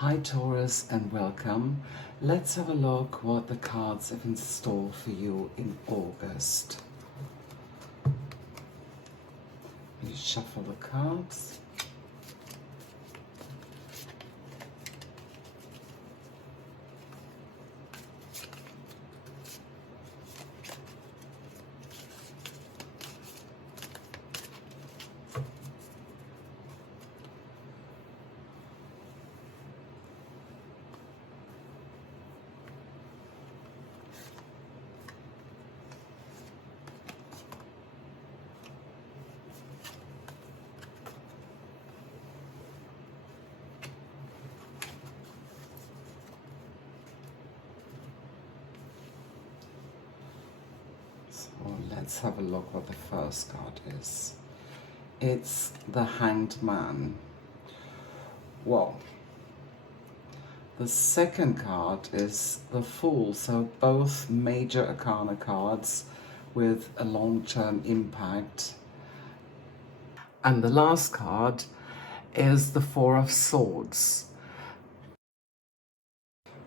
Hi Taurus and welcome. Let's have a look what the cards have in store for you in August. You shuffle the cards. So let's have a look what the first card is. It's the Hanged Man. Well, the second card is the Fool, so both major arcana cards with a long-term impact. And the last card is the Four of Swords.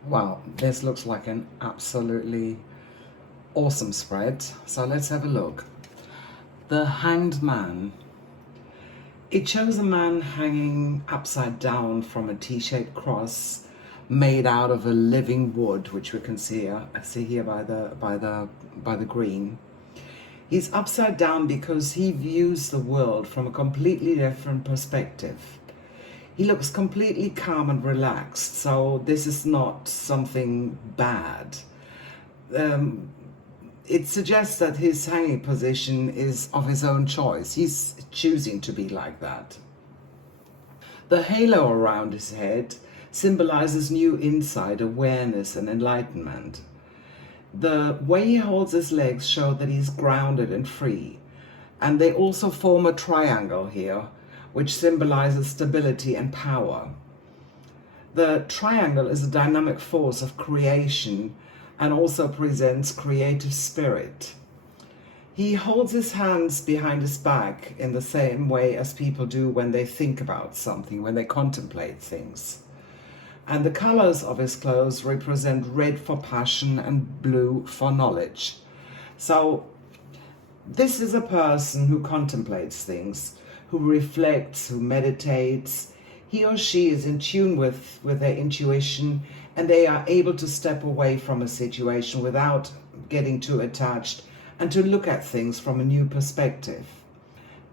Wow, this looks like an absolutely awesome spread. So let's have a look. The Hanged Man. It shows a man hanging upside down from a T-shaped cross made out of a living wood, which we can see here by the green. He's upside down because he views the world from a completely different perspective. He looks completely calm and relaxed, so this is not something bad. It suggests that his hanging position is of his own choice. He's choosing to be like that. The halo around his head symbolizes new insight, awareness, and enlightenment. The way he holds his legs show that he's grounded and free. And they also form a triangle here, which symbolizes stability and power. The triangle is a dynamic force of creation and also presents creative spirit. He holds his hands behind his back in the same way as people do when they think about something, when they contemplate things. And the colors of his clothes represent red for passion and blue for knowledge. So this is a person who contemplates things, who reflects, who meditates. He or she is in tune with their intuition, and they are able to step away from a situation without getting too attached and to look at things from a new perspective.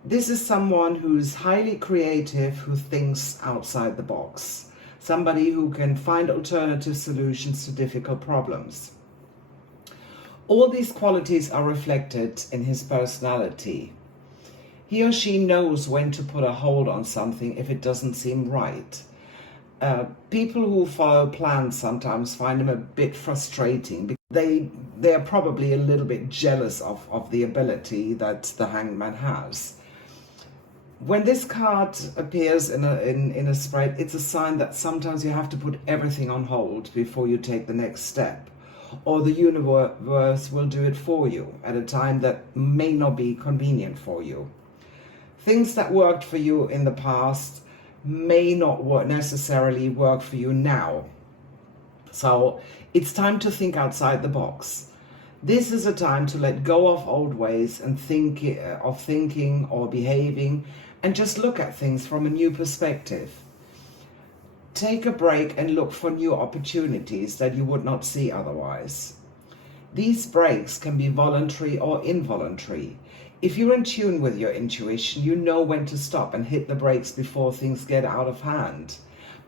This is someone who's highly creative, who thinks outside the box. Somebody who can find alternative solutions to difficult problems. All these qualities are reflected in his personality. He or she knows when to put a hold on something if it doesn't seem right. People who follow plans sometimes find him a bit frustrating because they are probably a little bit jealous of the ability that the Hanged Man has. When this card appears in a spread, it's a sign that sometimes you have to put everything on hold before you take the next step, or the universe will do it for you at a time that may not be convenient for you. Things that worked for you in the past may not necessarily work for you now. So it's time to think outside the box. This is a time to let go of old ways and thinking or behaving, and just look at things from a new perspective. Take a break and look for new opportunities that you would not see otherwise. These breaks can be voluntary or involuntary. If you're in tune with your intuition, you know when to stop and hit the brakes before things get out of hand.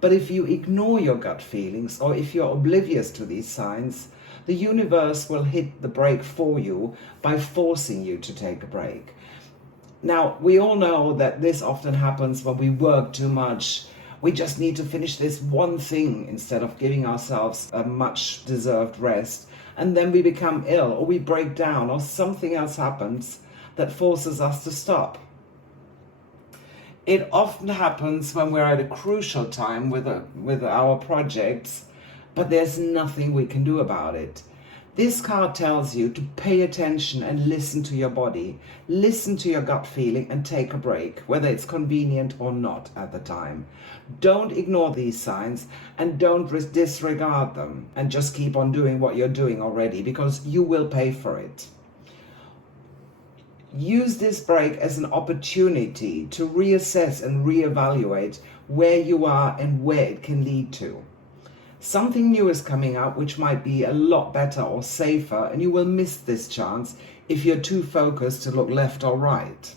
But if you ignore your gut feelings, or if you're oblivious to these signs, the universe will hit the brake for you by forcing you to take a break. Now, we all know that this often happens when we work too much. We just need to finish this one thing instead of giving ourselves a much deserved rest. And then we become ill, or we break down, or something else happens that forces us to stop. It often happens when we're at a crucial time with our projects, but there's nothing we can do about it. This card tells you to pay attention and listen to your body, listen to your gut feeling and take a break, whether it's convenient or not at the time. Don't ignore these signs and don't disregard them and just keep on doing what you're doing already, because you will pay for it. Use this break as an opportunity to reassess and reevaluate where you are and where it can lead to. Something new is coming up which might be a lot better or safer, and you will miss this chance if you're too focused to look left or right.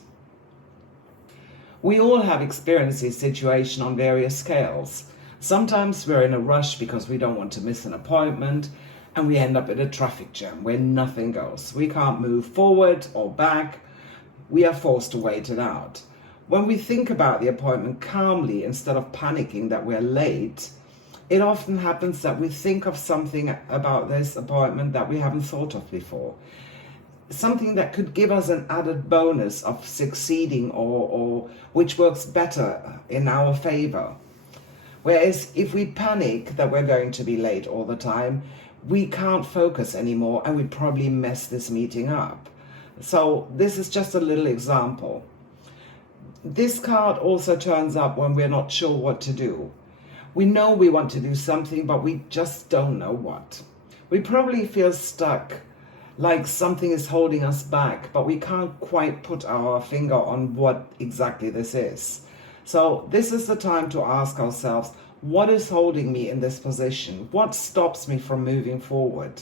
We all have experienced this situation on various scales. Sometimes we're in a rush because we don't want to miss an appointment, and we end up in a traffic jam where nothing goes. We can't move forward or back. We are forced to wait it out. When we think about the appointment calmly instead of panicking that we're late, it often happens that we think of something about this appointment that we haven't thought of before. Something that could give us an added bonus of succeeding or which works better in our favor. Whereas if we panic that we're going to be late all the time, we can't focus anymore and we probably mess this meeting up. So this is just a little example. This card also turns up when we're not sure what to do. We know we want to do something, but we just don't know what. We probably feel stuck, like something is holding us back, but we can't quite put our finger on what exactly this is. So this is the time to ask ourselves, what is holding me in this position? What stops me from moving forward?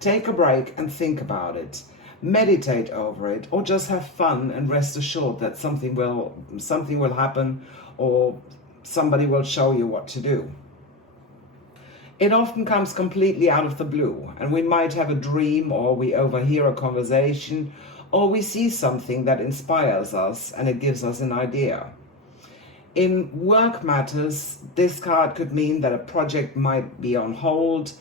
Take a break and think about it. Meditate over it, or just have fun and rest assured that something will happen, or somebody will show you what to do. It often comes completely out of the blue, and we might have a dream, or we overhear a conversation, or we see something that inspires us and it gives us an idea. In work matters, this card could mean that a project might be on hold,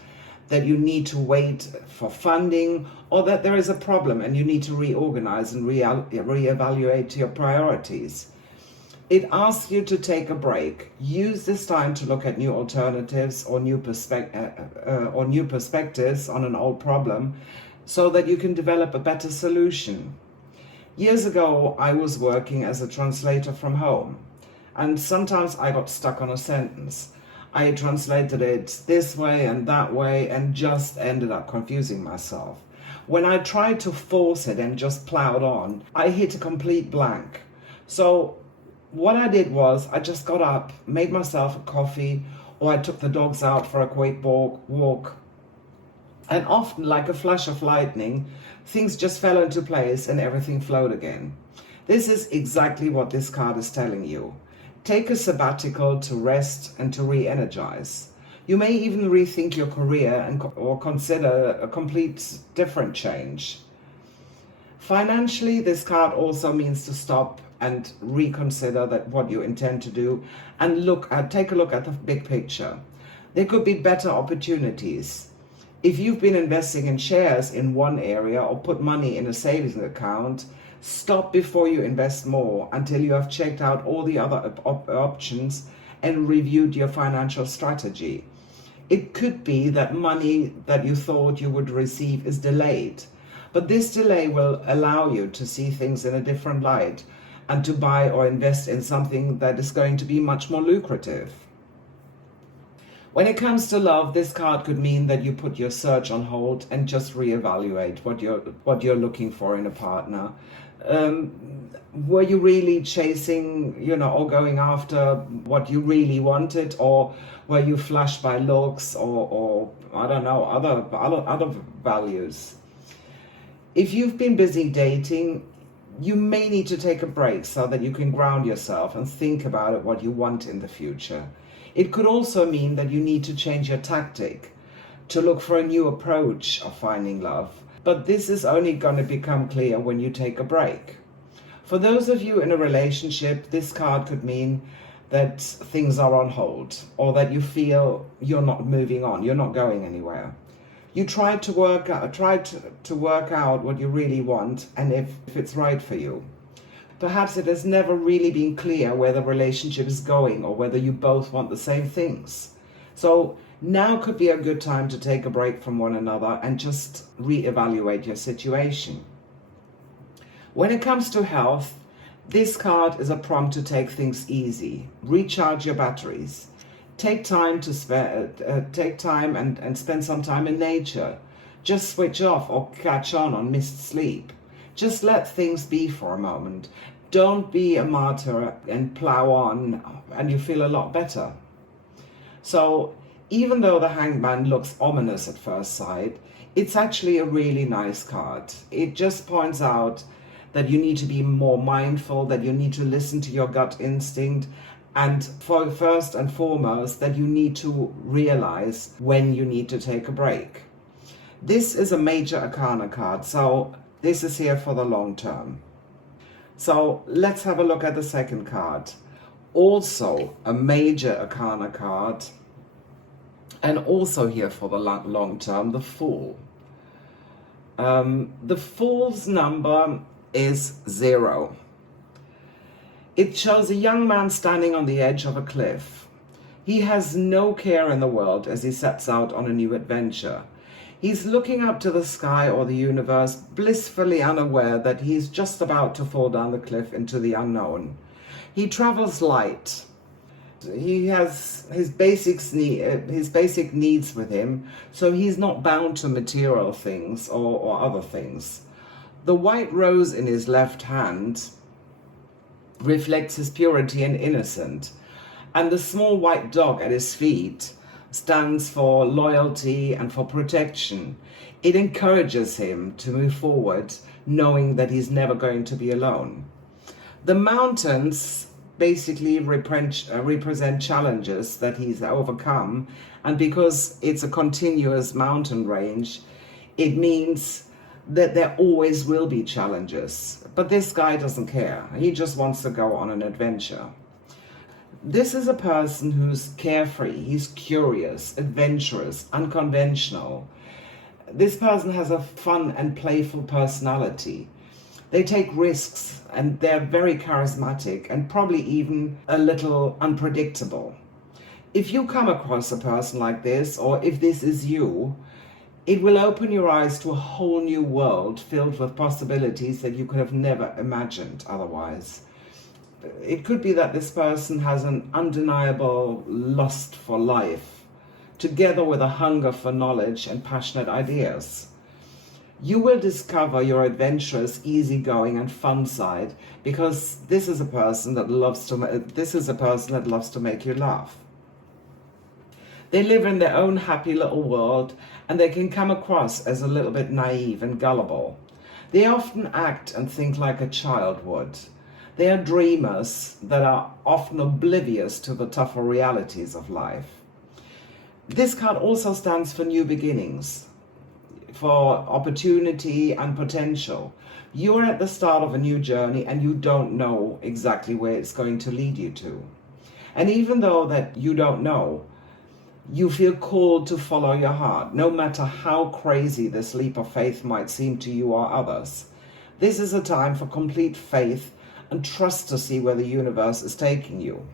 that you need to wait for funding, or that there is a problem and you need to reorganize and reevaluate your priorities. It asks you to take a break. Use this time to look at new alternatives or new perspectives on an old problem so that you can develop a better solution. Years ago, I was working as a translator from home, and sometimes I got stuck on a sentence. I translated it this way and that way and just ended up confusing myself. When I tried to force it and just plowed on, I hit a complete blank. So what I did was I just got up, made myself a coffee, or I took the dogs out for a quick walk. And often, like a flash of lightning, things just fell into place and everything flowed again. This is exactly what this card is telling you. Take a sabbatical to rest and to re-energize. You may even rethink your career or consider a complete different change. Financially, this card also means to stop and reconsider that what you intend to do and take a look at the big picture. There could be better opportunities. If you've been investing in shares in one area or put money in a savings account, stop before you invest more until you have checked out all the other options and reviewed your financial strategy. It could be that money that you thought you would receive is delayed, but this delay will allow you to see things in a different light and to buy or invest in something that is going to be much more lucrative. When it comes to love, this card could mean that you put your search on hold and just reevaluate what you're looking for in a partner. Were you really chasing, or going after what you really wanted, or were you flashed by looks or I don't know, other values? If you've been busy dating, you may need to take a break so that you can ground yourself and think about what you want in the future. It could also mean that you need to change your tactic to look for a new approach of finding love. But this is only going to become clear when you take a break. For those of you in a relationship, this card could mean that things are on hold, or that you feel you're not moving on, you're not going anywhere. You try to work out what you really want and if it's right for you. Perhaps it has never really been clear where the relationship is going or whether you both want the same things. So Now could be a good time to take a break from one another and just reevaluate your situation. When it comes to health, this card is a prompt to take things easy, recharge your batteries, take time and spend some time in nature. Just switch off or catch on missed sleep. Just let things be for a moment. Don't be a martyr and plow on, and you feel a lot better. So even though the Hangman looks ominous at first sight, it's actually a really nice card. It just points out that you need to be more mindful, that you need to listen to your gut instinct, and for first and foremost, that you need to realize when you need to take a break. This is a major arcana card, so this is here for the long term. So let's have a look at the second card. Also a major arcana card, and also here for the long term, the Fool. The Fool's number is 0. It shows a young man standing on the edge of a cliff. He has no care in the world as he sets out on a new adventure. He's looking up to the sky or the universe, blissfully unaware that he's just about to fall down the cliff into the unknown. He travels light. He has his basic needs with him, so he's not bound to material things or other things. The white rose in his left hand reflects his purity and innocence, and the small white dog at his feet stands for loyalty and for protection. It encourages him to move forward, knowing that he's never going to be alone. The mountains basically represent challenges that he's overcome, and because it's a continuous mountain range, it means that there always will be challenges. But this guy doesn't care. He just wants to go on an adventure. This is a person who's carefree, he's curious, adventurous, unconventional. This person has a fun and playful personality. They take risks and they're very charismatic and probably even a little unpredictable. If you come across a person like this, or if this is you, it will open your eyes to a whole new world filled with possibilities that you could have never imagined otherwise. It could be that this person has an undeniable lust for life, together with a hunger for knowledge and passionate ideas. You will discover your adventurous, easygoing and fun side, because this is a person that loves to make you laugh. They live in their own happy little world, and they can come across as a little bit naive and gullible. They often act and think like a child would. They are dreamers that are often oblivious to the tougher realities of life. This card also stands for new beginnings, for opportunity and potential. You're at the start of a new journey and you don't know exactly where it's going to lead you to. And even though that you don't know, you feel called to follow your heart, no matter how crazy this leap of faith might seem to you or others. This is a time for complete faith and trust to see where the universe is taking you.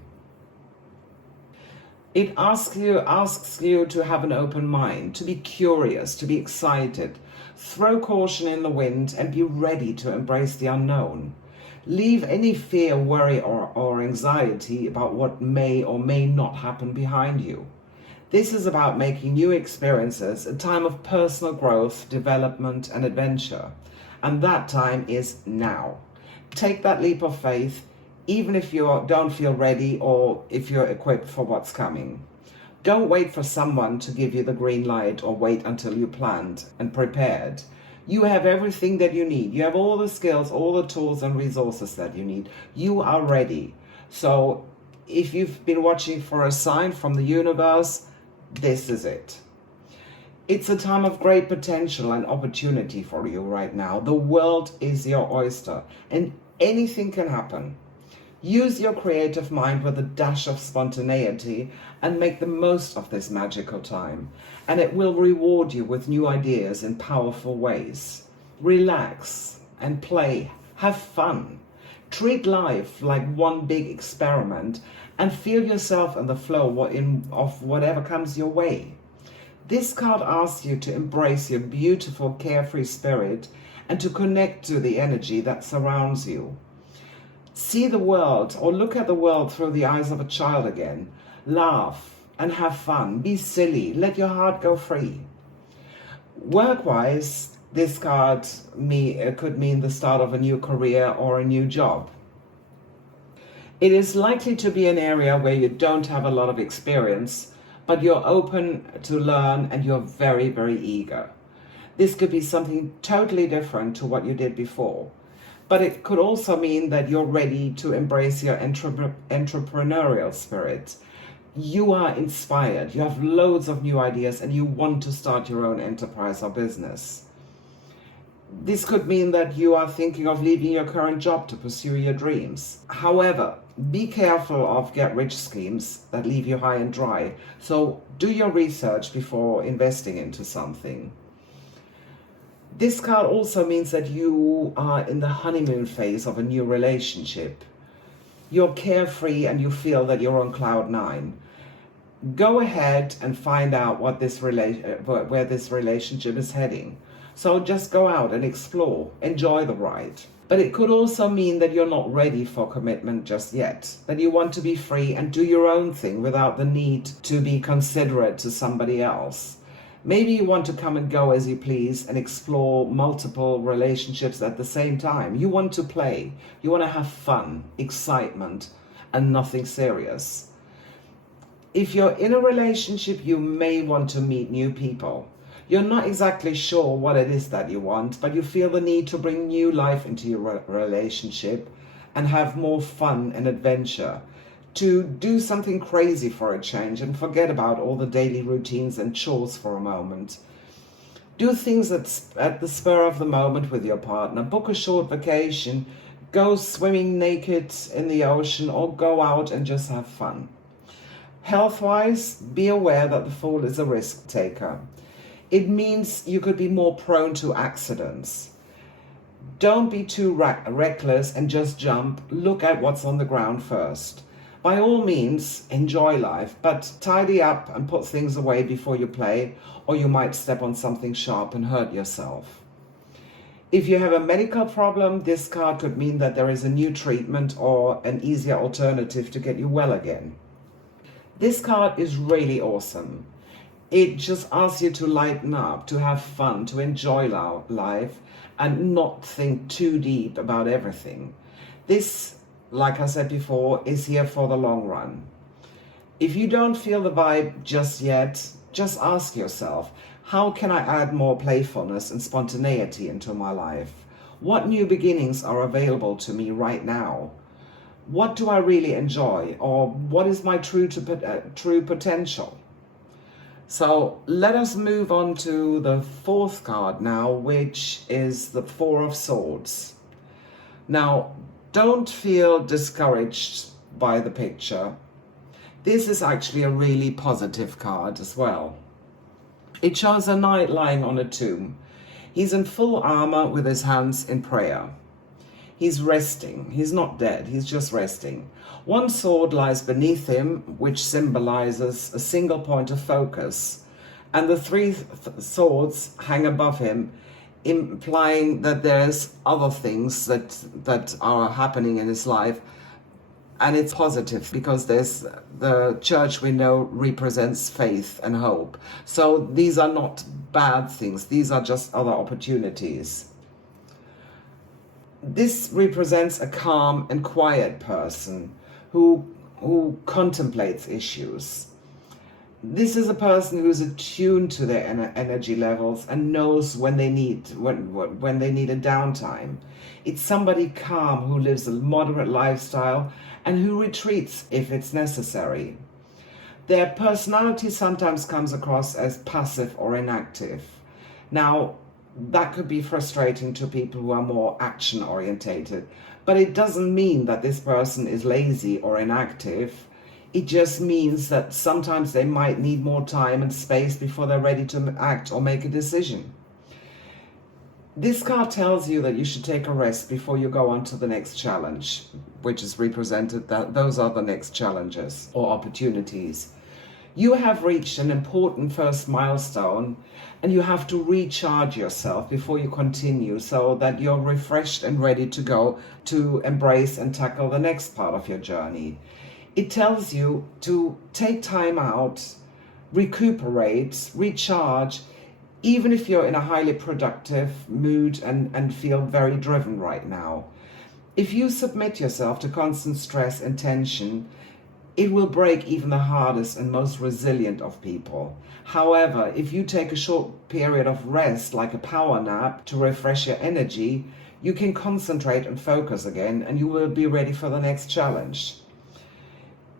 It asks you to have an open mind, to be curious, to be excited. Throw caution in the wind and be ready to embrace the unknown. Leave any fear, worry, or anxiety about what may or may not happen behind you. This is about making new experiences, a time of personal growth, development, and adventure. And that time is now. Take that leap of faith, even if you don't feel ready or if you're equipped for what's coming. Don't wait for someone to give you the green light or wait until you planned and prepared. You have everything that you need. You have all the skills, all the tools and resources that you need. You are ready. So if you've been watching for a sign from the universe, this is it. It's a time of great potential and opportunity for you right now. The world is your oyster and anything can happen. Use your creative mind with a dash of spontaneity and make the most of this magical time. And it will reward you with new ideas in powerful ways. Relax and play. Have fun. Treat life like one big experiment and feel yourself in the flow of whatever comes your way. This card asks you to embrace your beautiful, carefree spirit and to connect to the energy that surrounds you. See the world, or look at the world through the eyes of a child again. Laugh and have fun. Be silly. Let your heart go free. Work-wise, this card could mean the start of a new career or a new job. It is likely to be an area where you don't have a lot of experience, but you're open to learn and you're very, very eager. This could be something totally different to what you did before, but it could also mean that you're ready to embrace your entrepreneurial spirit. You are inspired, you have loads of new ideas, and you want to start your own enterprise or business. This could mean that you are thinking of leaving your current job to pursue your dreams. However, be careful of get-rich schemes that leave you high and dry. So do your research before investing into something. This card also means that you are in the honeymoon phase of a new relationship. You're carefree and you feel that you're on cloud nine. Go ahead and find out where this relationship is heading. So just go out and explore, enjoy the ride. But it could also mean that you're not ready for commitment just yet, that you want to be free and do your own thing without the need to be considerate to somebody else. Maybe you want to come and go as you please and explore multiple relationships at the same time. You want to play, you want to have fun, excitement, and nothing serious. If you're in a relationship, you may want to meet new people. You're not exactly sure what it is that you want, but you feel the need to bring new life into your relationship and have more fun and adventure, to do something crazy for a change and forget about all the daily routines and chores for a moment. Do things at the spur of the moment with your partner. Book a short vacation, go swimming naked in the ocean, or go out and just have fun. Health-wise, be aware that the Fool is a risk taker. It means you could be more prone to accidents. Don't be too reckless and just jump. Look at what's on the ground first. By all means, enjoy life, but tidy up and put things away before you play, or you might step on something sharp and hurt yourself. If you have a medical problem, this card could mean that there is a new treatment or an easier alternative to get you well again. This card is really awesome. It just asks you to lighten up, to have fun, to enjoy life, and not think too deep about everything. This, like I said before, is here for the long run. If you don't feel the vibe just yet, just ask yourself, how can I add more playfulness and spontaneity into my life? What new beginnings are available to me right now? What do I really enjoy? Or what is my true potential? So let us move on to the fourth card now, which is the Four of Swords. Now, don't feel discouraged by the picture. This is actually a really positive card as well. It shows a knight lying on a tomb. He's in full armor with his hands in prayer. He's resting. He's not dead. He's just resting. One sword lies beneath him, which symbolizes a single point of focus. And the three swords hang above him, implying that there's other things that are happening in his life. And it's positive because the church we know represents faith and hope. So these are not bad things. These are just other opportunities. This represents a calm and quiet person who contemplates issues. This is a person who is attuned to their energy levels and knows when they need a downtime. It's somebody calm who lives a moderate lifestyle and who retreats if it's necessary. Their personality sometimes comes across as passive or inactive. Now, that could be frustrating to people who are more action orientated, but it doesn't mean that this person is lazy or inactive. It just means that sometimes they might need more time and space before they're ready to act or make a decision. This card tells you that you should take a rest before you go on to the next challenge, which is represented that those are the next challenges or opportunities. You have reached an important first milestone and you have to recharge yourself before you continue so that you're refreshed and ready to go to embrace and tackle the next part of your journey. It tells you to take time out, recuperate, recharge, even if you're in a highly productive mood and feel very driven right now. If you submit yourself to constant stress and tension, it will break even the hardest and most resilient of people. However, if you take a short period of rest, like a power nap, to refresh your energy, you can concentrate and focus again, and you will be ready for the next challenge.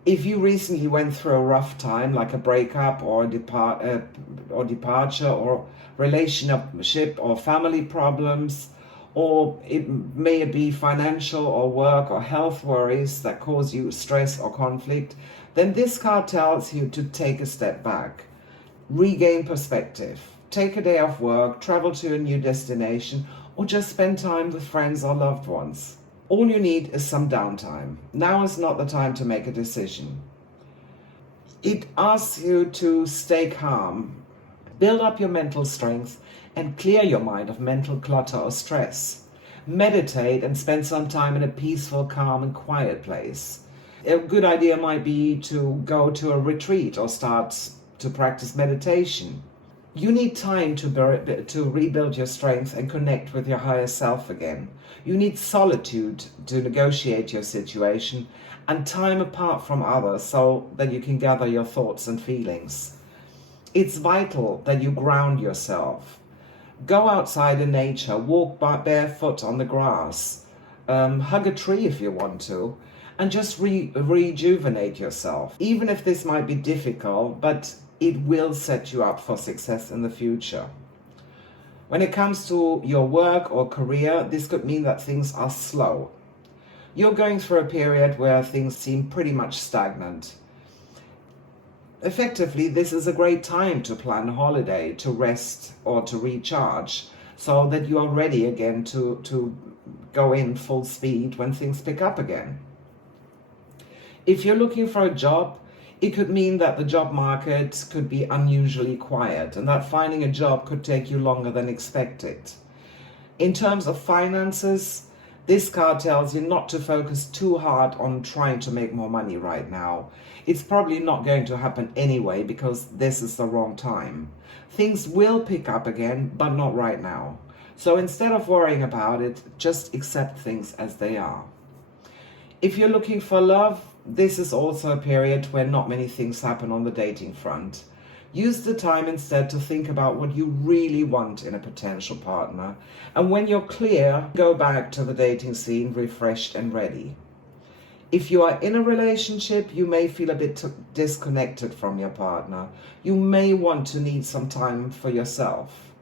If you recently went through a rough time, like a breakup or departure or relationship or family problems, or it may be financial or work or health worries that cause you stress or conflict, then this card tells you to take a step back, regain perspective, take a day off work, travel to a new destination, or just spend time with friends or loved ones. All you need is some downtime. Now is not the time to make a decision. It asks you to stay calm, build up your mental strength, and clear your mind of mental clutter or stress. Meditate and spend some time in a peaceful, calm, and quiet place. A good idea might be to go to a retreat or start to practice meditation. You need time to rebuild your strength and connect with your higher self again. You need solitude to negotiate your situation and time apart from others so that you can gather your thoughts and feelings. It's vital that you ground yourself. Go outside in nature, walk barefoot on the grass, hug a tree if you want to, and just rejuvenate yourself. Even if this might be difficult, but it will set you up for success in the future. When it comes to your work or career, this could mean that things are slow. You're going through a period where things seem pretty much stagnant. Effectively, this is a great time to plan a holiday, to rest or to recharge, so that you are ready again to go in full speed when things pick up again. If you're looking for a job, it could mean that the job market could be unusually quiet and that finding a job could take you longer than expected. In terms of finances, this card tells you not to focus too hard on trying to make more money right now. It's probably not going to happen anyway because this is the wrong time. Things will pick up again, but not right now. So instead of worrying about it, just accept things as they are. If you're looking for love, this is also a period where not many things happen on the dating front. Use the time instead to think about what you really want in a potential partner. And when you're clear, go back to the dating scene refreshed and ready. If you are in a relationship, you may feel a bit disconnected from your partner. You may want to need some time for yourself.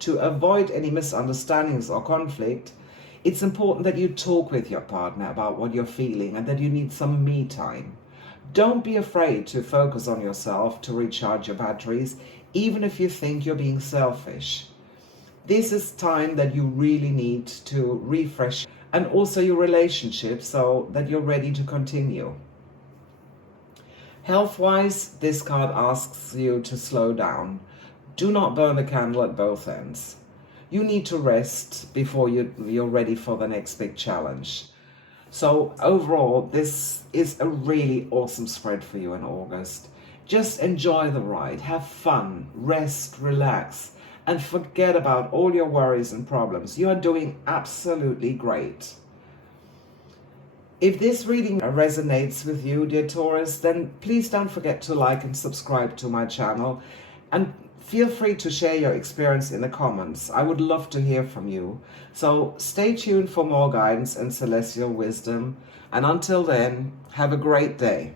To avoid any misunderstandings or conflict, it's important that you talk with your partner about what you're feeling and that you need some me time. Don't be afraid to focus on yourself to recharge your batteries, even if you think you're being selfish. This is time that you really need to refresh and also your relationship so that you're ready to continue. Health-wise, this card asks you to slow down. Do not burn the candle at both ends. You need to rest before you're ready for the next big challenge. So overall, this is a really awesome spread for you in August. Just enjoy the ride, have fun, rest, relax, and forget about all your worries and problems. You are doing absolutely great. If this reading resonates with you, dear Taurus, then please don't forget to like and subscribe to my channel. And feel free to share your experience in the comments. I would love to hear from you. So stay tuned for more guidance and celestial wisdom. And until then, have a great day.